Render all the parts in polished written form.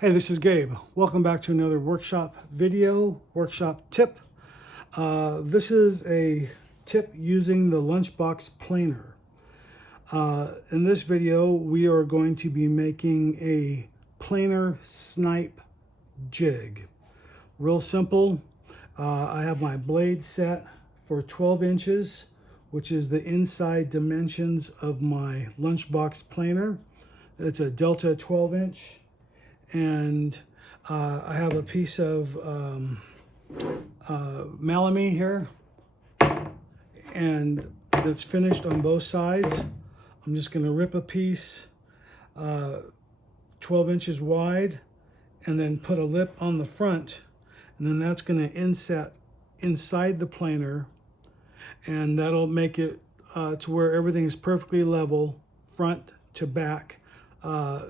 Hey, this is Gabe. Welcome back to another workshop video, workshop tip. This is a tip using the lunchbox planer. In this video, we are going to be making a planer snipe jig. Real simple. I have my blade set for 12 inches, which is the inside dimensions of my lunchbox planer. It's a Delta 12 inch. And I have a piece of malamy here, and that's finished on both sides. I'm just going to rip a piece 12 inches wide and then put a lip on the front, and then that's going to inset inside the planer, and that'll make it to where everything is perfectly level front to back,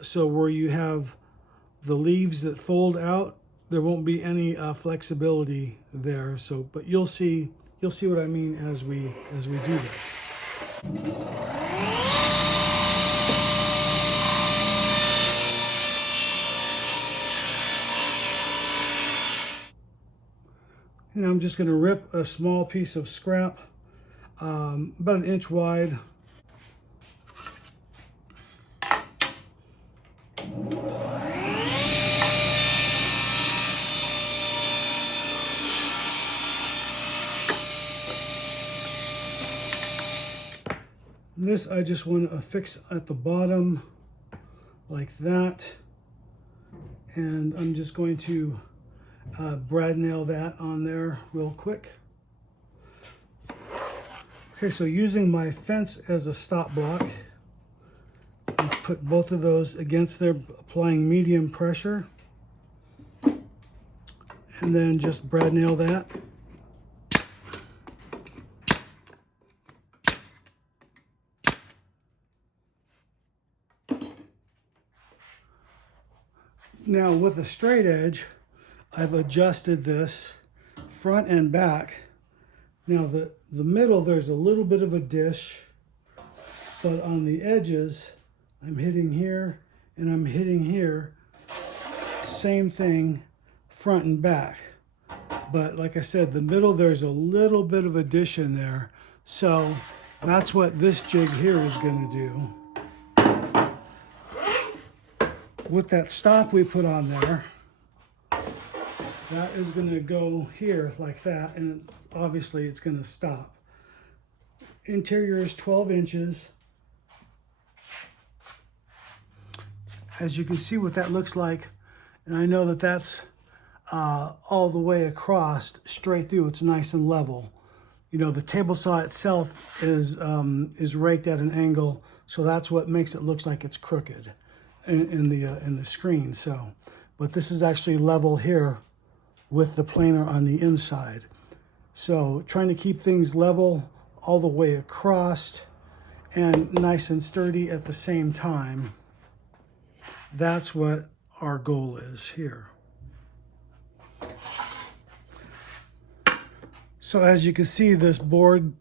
so where you have the leaves that fold out, there won't be any flexibility there. So, but you'll see what I mean as we do this. Now I'm just going to rip a small piece of scrap, about an inch wide. This I just want to affix at the bottom like that, and I'm just going to brad nail that on there real quick. Okay, so using my fence as a stop block, I put both of those against there, applying medium pressure, and then just brad nail that. Now with a straight edge, I've adjusted this front and back. Now the middle, there's a little bit of a dish, but on the edges, I'm hitting here and I'm hitting here. Same thing, front and back. But like I said, the middle, there's a little bit of a dish in there. So that's what this jig here is going to do. With that stop we put on there, that is going to go here like that, and obviously it's going to stop. Interior is 12 inches. As you can see what that looks like, and I know that that's all the way across, straight through. It's nice and level. You know, the table saw itself is raked at an angle, so that's what makes it look like it's crooked in the screen. So, but this is actually level here with the planer on the inside. So trying to keep things level all the way across and nice and sturdy at the same time. That's what our goal is here. So as you can see, this board,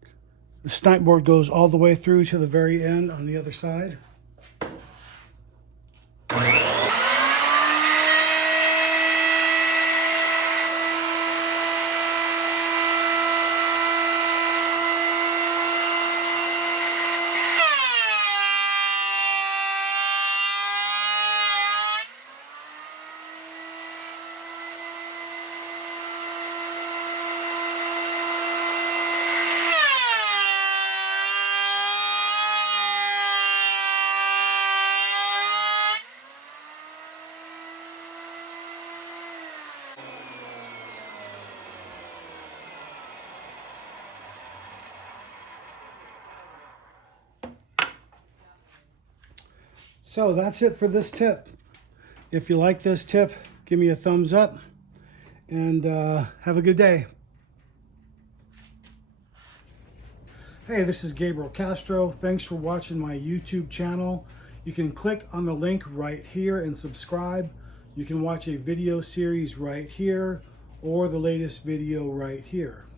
the snipe board, goes all the way through to the very end on the other side. So that's it for this tip. If you like this tip, give me a thumbs up, and have a good day. Hey, this is Gabriel Castro. Thanks for watching my YouTube channel. You can click on the link right here and subscribe. You can watch a video series right here, or the latest video right here.